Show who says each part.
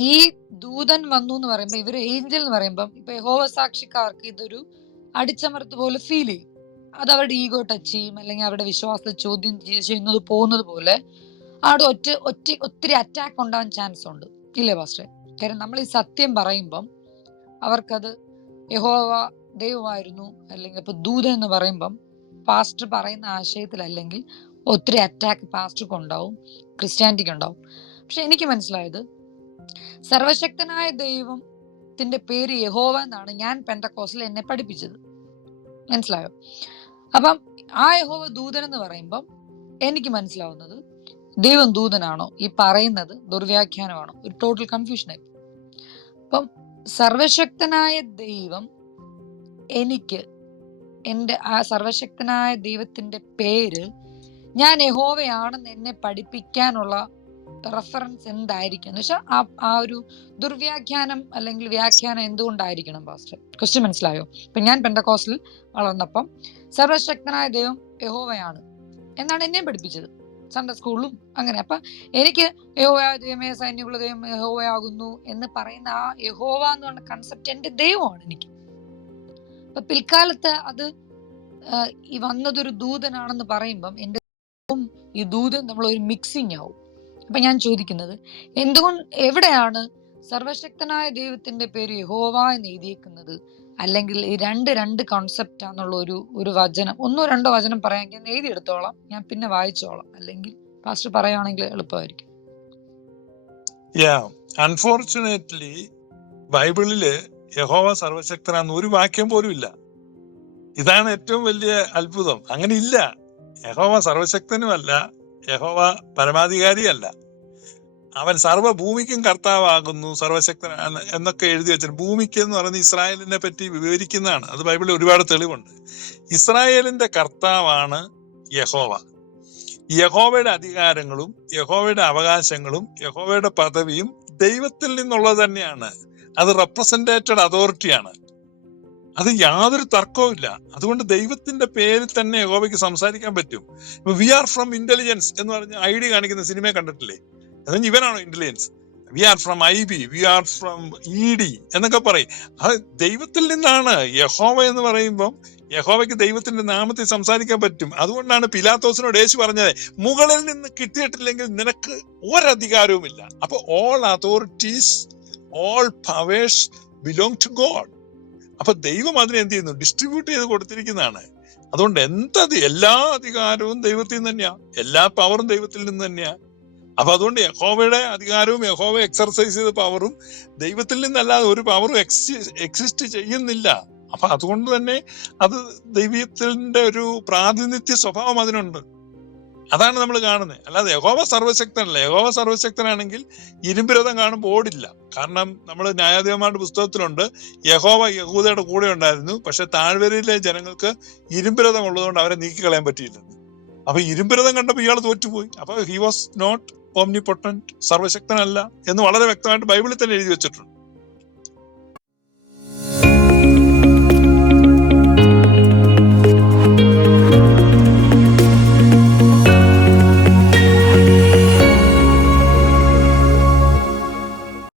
Speaker 1: ഈ ദൂതൻ വന്നു എന്ന് പറയുമ്പോ ഇവർ ഏഞ്ചൽ എന്ന് പറയുമ്പം ഇപ്പൊ യഹോവ സാക്ഷിക്കാർക്ക് ഇതൊരു അടിച്ചമർത്ത് പോലെ ഫീൽ ചെയ്യും. അത് അവരുടെ ഈഗോ ടച്ച് ചെയ്യും അല്ലെങ്കിൽ അവരുടെ വിശ്വാസത്തെ ചോദ്യം ചെയ്യ- ചെയ്യുന്നത് പോകുന്നത് പോലെ അവിടെ ഒറ്റ ഒറ്റ ഒത്തിരി അറ്റാക്ക് ഉണ്ടാവാൻ ചാൻസ് ഉണ്ട്. ഇല്ലേ പാസ്റ്റർ കാര്യം നമ്മൾ ഈ സത്യം പറയുമ്പം അവർക്കത് യഹോവ ദൈവമായിരുന്നു അല്ലെങ്കിൽ ഇപ്പൊ ദൂതൻ എന്ന് പറയുമ്പം പാസ്റ്റർ പറയുന്ന ആശയത്തിലല്ലെങ്കിൽ ഒത്തിരി അറ്റാക്ക് പാസ്റ്റർക്ക് ഉണ്ടാവും ക്രിസ്ത്യാനിറ്റിക്ക് ഉണ്ടാവും. പക്ഷെ എനിക്ക് മനസ്സിലായത് സർവശക്തനായ ദൈവത്തിന്റെ പേര് യഹോവ എന്നാണ് ഞാൻ പെന്തക്കോസിൽ എന്നെ പഠിപ്പിച്ചത്. മനസ്സിലായോ? അപ്പം ആ യഹോവ ദൂതൻ എന്ന് പറയുമ്പം എനിക്ക് മനസ്സിലാവുന്നത് ദൈവം ദൂതനാണോ? ഈ പറയുന്നത് ദുർവ്യാഖ്യാനമാണോ? ഒരു ടോട്ടൽ കൺഫ്യൂഷനായി അപ്പം സർവശക്തനായ ദൈവം എനിക്ക് എന്റെ ആ സർവശക്തനായ ദൈവത്തിന്റെ പേര് ഞാൻ യഹോവയാണെന്ന് എന്നെ പഠിപ്പിക്കാനുള്ള റെഫറൻസ് എന്തായിരിക്കും? എന്ന് വെച്ചാൽ ആ ആ ഒരു ദുർവ്യാഖ്യാനം അല്ലെങ്കിൽ വ്യാഖ്യാനം എന്തുകൊണ്ടായിരിക്കണം പാസ്റ്റർ ക്വസ്റ്റ്യൻ മനസ്സിലായോ? ഇപ്പൊ ഞാൻ പെന്തക്കോസിൽ വളർന്നപ്പം സർവശക്തനായ ദൈവം യഹോവയാണ്. എന്നാണ് എന്നെ പഠിപ്പിച്ചത്. സൺഡേ സ്കൂളിലും അങ്ങനെ. അപ്പൊ എനിക്ക് യഹോവയായ ദൈവമേ സൈന്യമുള്ള ദൈവം യഹോവയാകുന്നു എന്ന് പറയുന്ന ആ യഹോവ എന്ന് പറഞ്ഞ കൺസെപ്റ്റ് എന്റെ ദൈവമാണ് എനിക്ക്. അപ്പൊ പിൽക്കാലത്ത് അത് ഈ വന്നതൊരു ദൂതനാണെന്ന് പറയുമ്പം ദൈവവും ഈ ദൂതൻ നമ്മൾ ഒരു മിക്സിങ് ആവും. അപ്പൊ ഞാൻ ചോദിക്കുന്നത് എന്തുകൊണ്ട് എവിടെയാണ് സർവശക്തനായ ദൈവത്തിന്റെ പേര് യഹോവ എന്ന് എഴുതിയേക്കുന്നത്? അല്ലെങ്കിൽ ഈ രണ്ട് രണ്ട് കോൺസെപ്റ്റ് ആണെന്നുള്ള ഒരു ഒരു വചനം ഒന്നോ രണ്ടോ വചനം പറയാമെങ്കിൽ എഴുതിയെടുത്തോളാം ഞാൻ പിന്നെ വായിച്ചോളാം. അല്ലെങ്കിൽ ഫാസ്റ്റ് പറയുകയാണെങ്കിൽ എളുപ്പമായിരിക്കും.
Speaker 2: അൺഫോർച്ചുനേറ്റ്ലി ബൈബിളിൽ യഹോവ സർവശക്തനാന്ന് ഒരു വാക്യം പോലും ഇല്ല. ഇതാണ് ഏറ്റവും വലിയ അത്ഭുതം. അങ്ങനെ ഇല്ല. യഹോവ സർവശക്തനുമല്ല. യഹോവ പരമാധികാരിയല്ല. അവൻ സർവഭൂമിക്കും കർത്താവാകുന്നു സർവശക്തനാണ് എന്നൊക്കെ എഴുതി വെച്ചാൽ ഭൂമിക്ക് എന്ന് പറയുന്നത് ഇസ്രായേലിനെ പറ്റി വിവരിക്കുന്നതാണ്. അത് ബൈബിളിൽ ഒരുപാട് തെളിവുണ്ട്. ഇസ്രായേലിന്റെ കർത്താവാണ് യഹോവ. യഹോവയുടെ അധികാരങ്ങളും യഹോവയുടെ അവകാശങ്ങളും യഹോവയുടെ പദവിയും ദൈവത്തിൽ നിന്നുള്ളത് തന്നെയാണ്. അത് റെപ്രസെന്റേറ്റഡ് അതോറിറ്റിയാണ് അത് യാതൊരു തർക്കവും ഇല്ല. അതുകൊണ്ട് ദൈവത്തിന്റെ പേരിൽ തന്നെ യഹോവയ്ക്ക് സംസാരിക്കാൻ പറ്റും. ഇപ്പൊ വി ആർ ഫ്രം ഇന്റലിജൻസ് എന്ന് പറഞ്ഞ ഐ ഡി കാണിക്കുന്ന സിനിമ കണ്ടിട്ടില്ലേ? അതെങ്കിൽ ഇവനാണോ intelligence we are from I B we are from E D എന്നൊക്കെ പറയും. അത് ദൈവത്തിൽ നിന്നാണ് യഹോവ എന്ന് പറയുമ്പം യഹോവയ്ക്ക് ദൈവത്തിന്റെ നാമത്തിൽ സംസാരിക്കാൻ പറ്റും. അതുകൊണ്ടാണ് പിലാത്തോസിനോട് യേശു പറഞ്ഞത് മുകളിൽ നിന്ന് കിട്ടിയിട്ടില്ലെങ്കിൽ നിനക്ക് ഒരധികാരവുമില്ല. അപ്പൊ all authorities all powers belong to God അപ്പൊ ദൈവം അതിനെ എന്ത് ചെയ്യുന്നു? ഡിസ്ട്രിബ്യൂട്ട് ചെയ്ത് കൊടുത്തിരിക്കുന്നതാണ്. അതുകൊണ്ട് എന്തത്? എല്ലാ അധികാരവും ദൈവത്തിൽ നിന്ന് തന്നെയാ. എല്ലാ പവറും ദൈവത്തിൽ നിന്ന് തന്നെയാ. അപ്പൊ അതുകൊണ്ട് യഹോവയുടെ അധികാരവും യഹോവ എക്സർസൈസ് ചെയ്ത പവറും ദൈവത്തിൽ നിന്നല്ലാതെ ഒരു പവറും എക്സിസ്റ്റ് ചെയ്യുന്നില്ല. അപ്പൊ അതുകൊണ്ട് തന്നെ അത് ദൈവത്തിന്റെ ഒരു പ്രാതിനിധ്യ സ്വഭാവം അതിനുണ്ട്. അതാണ് നമ്മൾ കാണുന്നത്. അല്ലാതെ യഹോവ സർവശക്തനല്ല. യഹോവ സർവശക്തനാണെങ്കിൽ ഇരുമ്പുരഥം കാണുമ്പോൾ ഓടില്ല. കാരണം നമ്മൾ ന്യായാധിപന്മാരുടെ പുസ്തകത്തിലുണ്ട്. യഹോവ യഹൂദയുടെ കൂടെ ഉണ്ടായിരുന്നു. പക്ഷെ താഴ്വരയിലെ ജനങ്ങൾക്ക് ഇരുമ്പുരഥം ഉള്ളതുകൊണ്ട് അവരെ നീക്കി കളയാൻ പറ്റിയില്ലെന്ന് അപ്പൊ ഇരുമ്പുരഥം കണ്ടപ്പോൾ ഇയാൾ തോറ്റുപോയി. അപ്പൊ he was not omnipotent സർവശക്തനല്ല എന്ന് വളരെ വ്യക്തമായിട്ട് ബൈബിളിൽ തന്നെ എഴുതി വെച്ചിട്ടുണ്ട്.